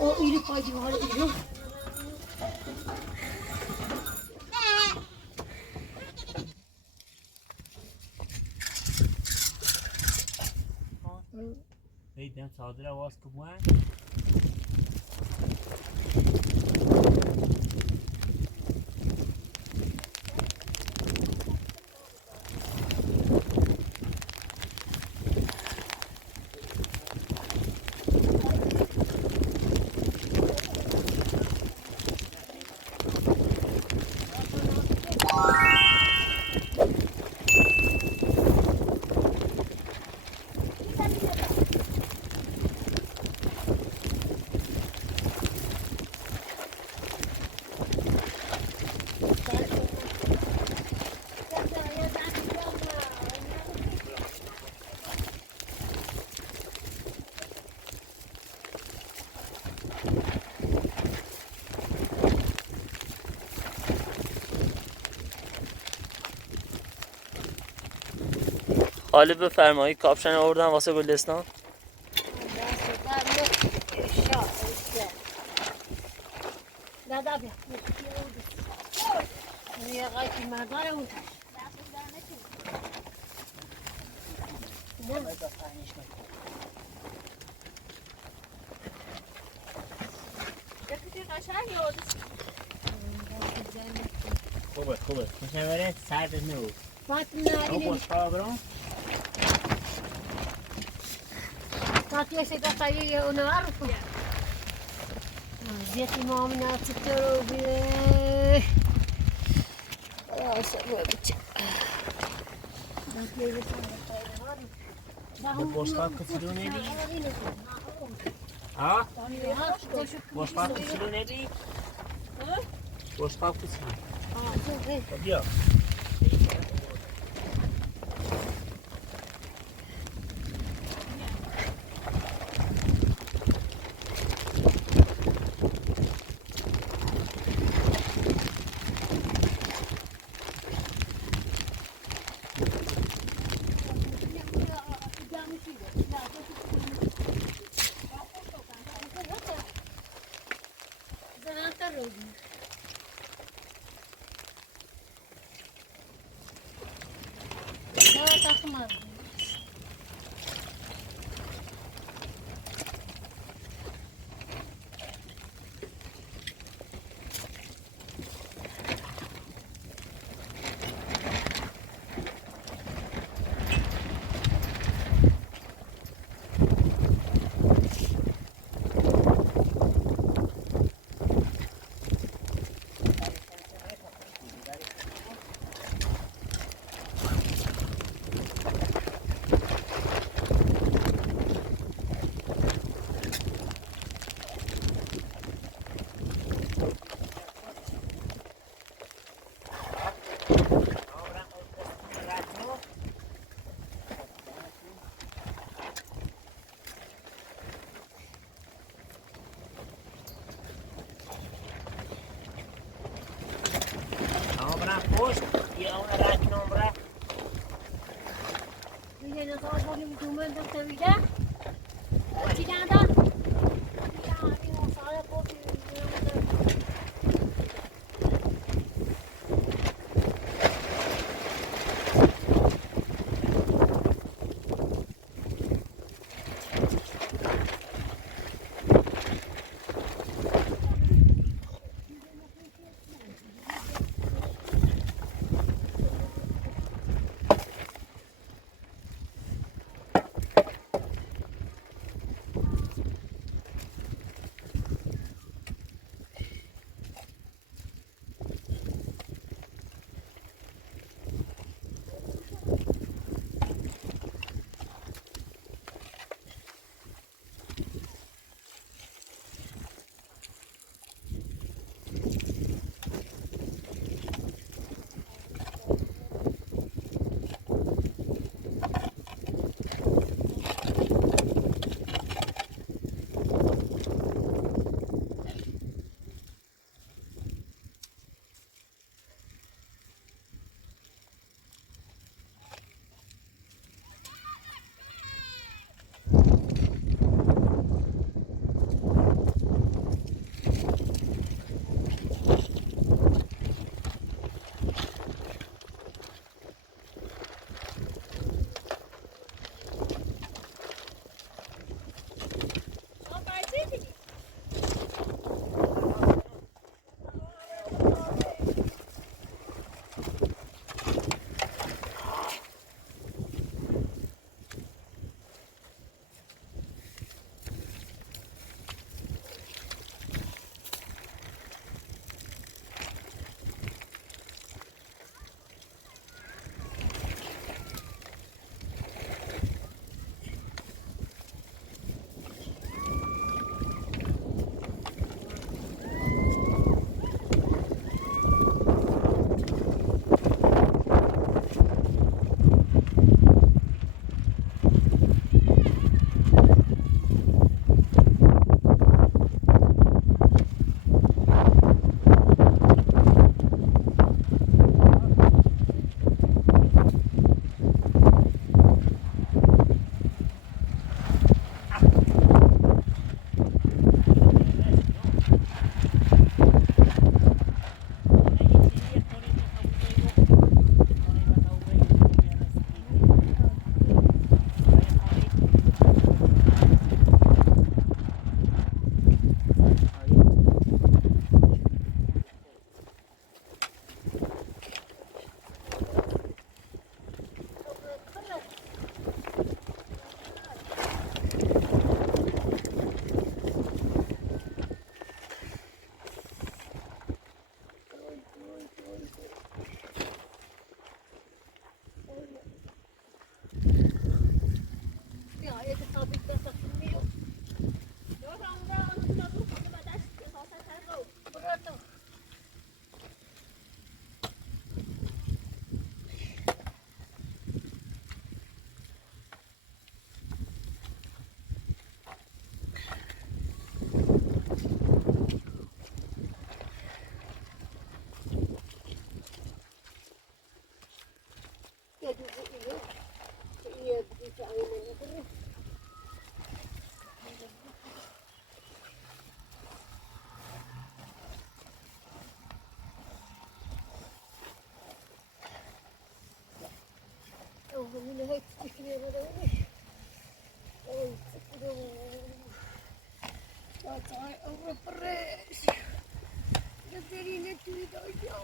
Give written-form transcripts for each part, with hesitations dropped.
O iri paydı var iri. دیدم صادر آواز کبوان حالا بفرمایید کاپشن آوردم واسه گلستان خوبه مشاوره سرد نو باش برام Tati se gasta io una arpa. Dieti mamina tutto bile. Sa vuoi. بشقاب کچلو ندی؟ ها؟ بشقاب کچلو ندی؟ بشقاب کچلو بیا Ay, abre pres. Yo tenía una tuita yo.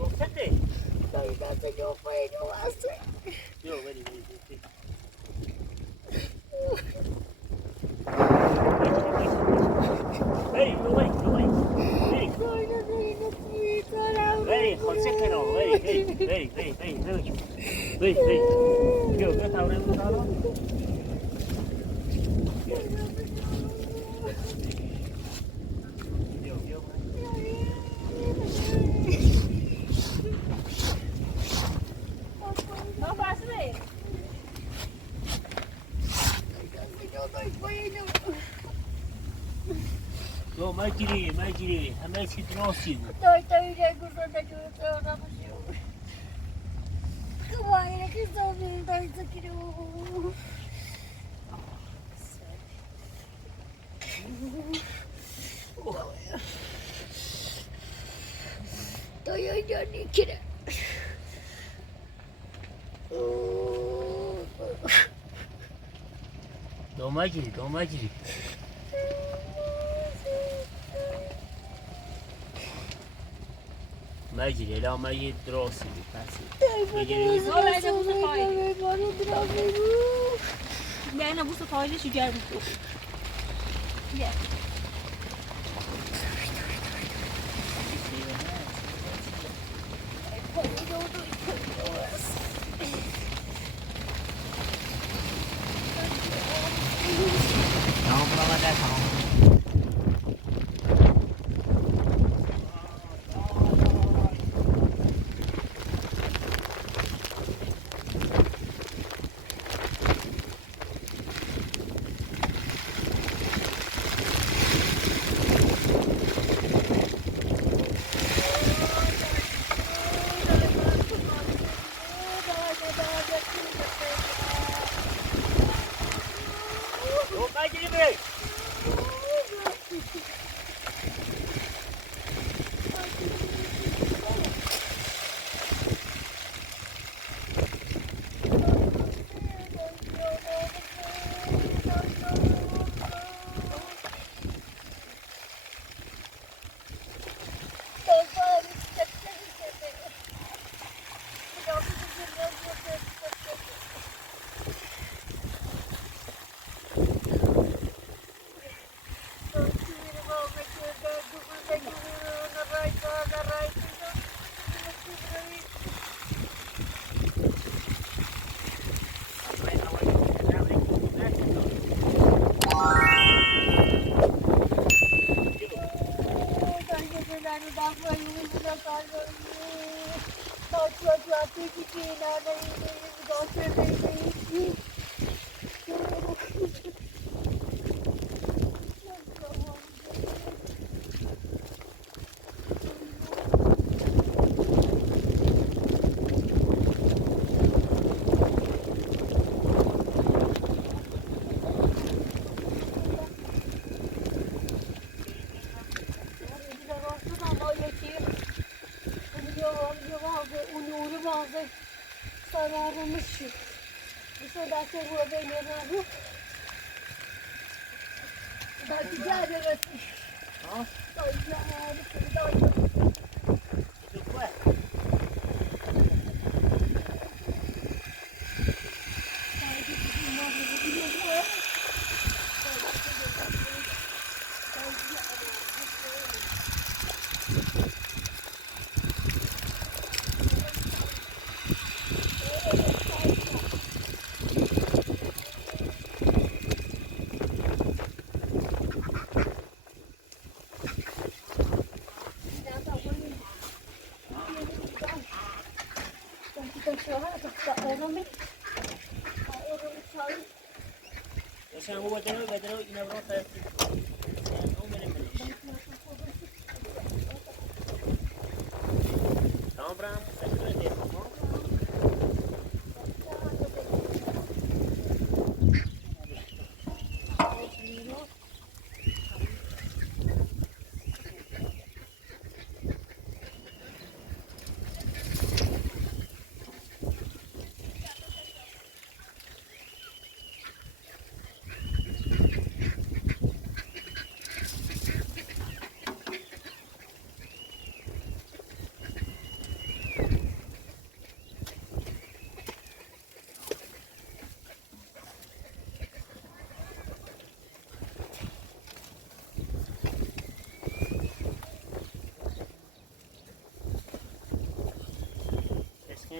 رخصته Dai da yo fue yo hace. بیا بری بری بری بری خالصه کنار بری بیا بیا تاوره بزنم No pasa. تو مجری همه چی درستی بود Dai ya gusta yo trabajo. Kawai que so bien dai sakiro. Dai ya ni kire. دو مجری مجری لا مجری درستی بود نه نه بوسه پایلش جر بود دو مجری بری Sararmış. Bir soda çekiyor beni ne? Belki geldi. ها Dai. عشان هو بدروا ينبرون ثلاثة يعني هو من المليش تمام برام سكرة دي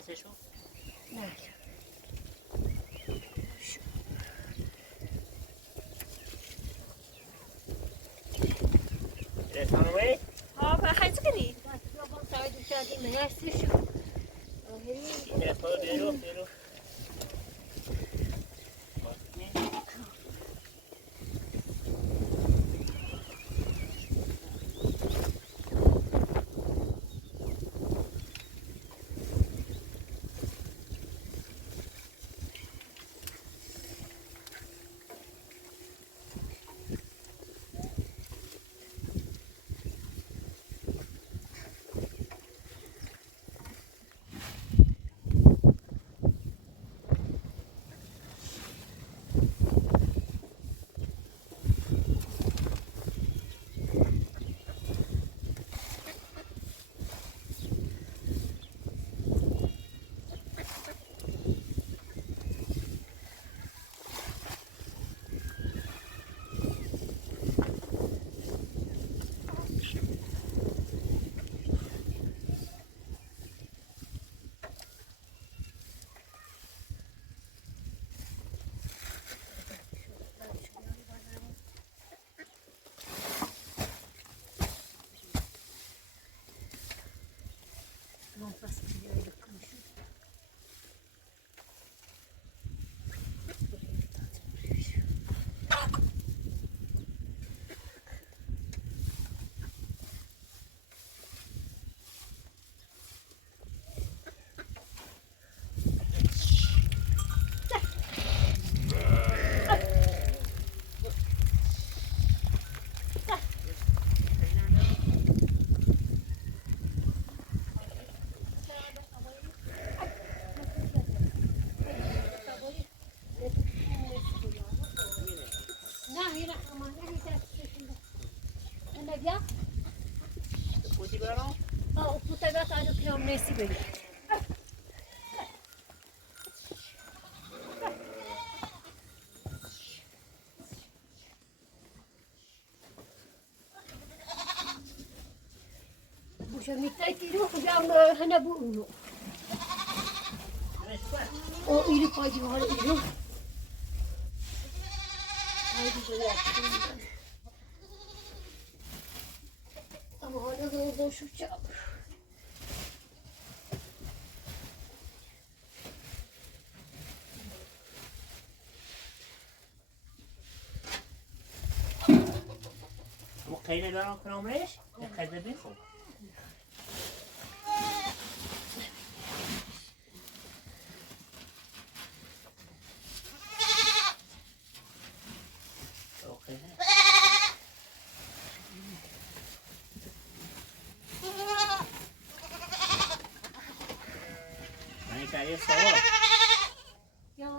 نیستشو نه خانومه ها بخیر چی کنی؟ یا با ساید شدی میستشو برو نه میره امان نمیشه بیا پوتی برام پوتا بیا تا دو کیلومتر نسی بری بوشم نیکتای تیرو خودم هنه بو اونو او ایلو پای دیوار ایلو اما حالا دو شو چاب خیلی دارم کنامش خیلی بخور یه سوال یا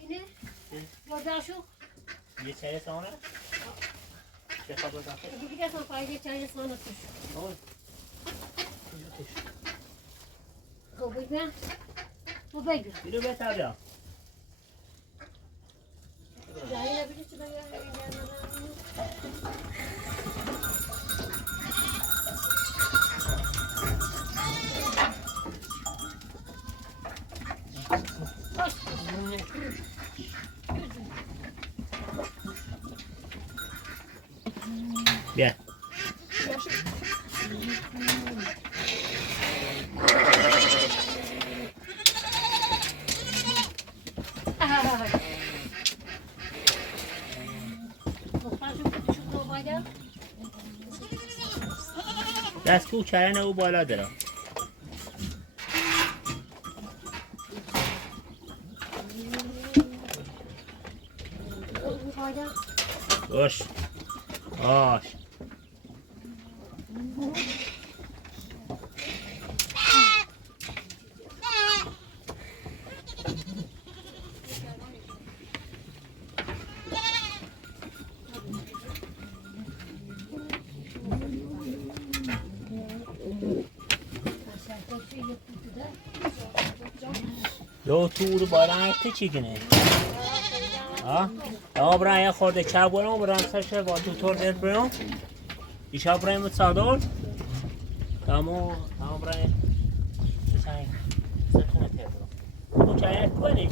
اینه یا داشو یه چای سوانه چه خبر داخل دیگه اصلا فایده چای سوانه توش خب بگم تو بگم اینو بهتر بیا جایی نبیده چه بگم بیا دست کو کرن او بالا دارم باش باش Yo tur bara inte chigene. Ja. Ja bra jag خورده چا برام برام سرشه با دکتر در برام. ایشا برام صادر. تمام برام. چایت کنی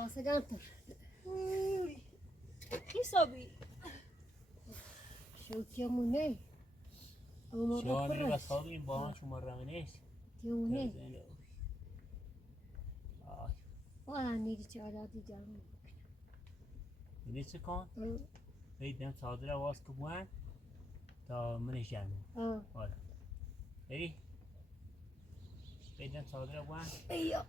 واسه دانتر حسابی شو كيموني أو شامل مرة بس خاطرين باران شو مرة منيش كيموني ترزين وأنا نيجي على دي جامو نيچه کن بیدم صادره واس که بوان تا منش جمعه آره بری بیدم صادره بوان أيوة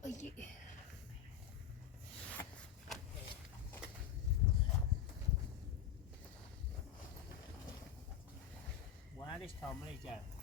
بوانش تا منش جمعه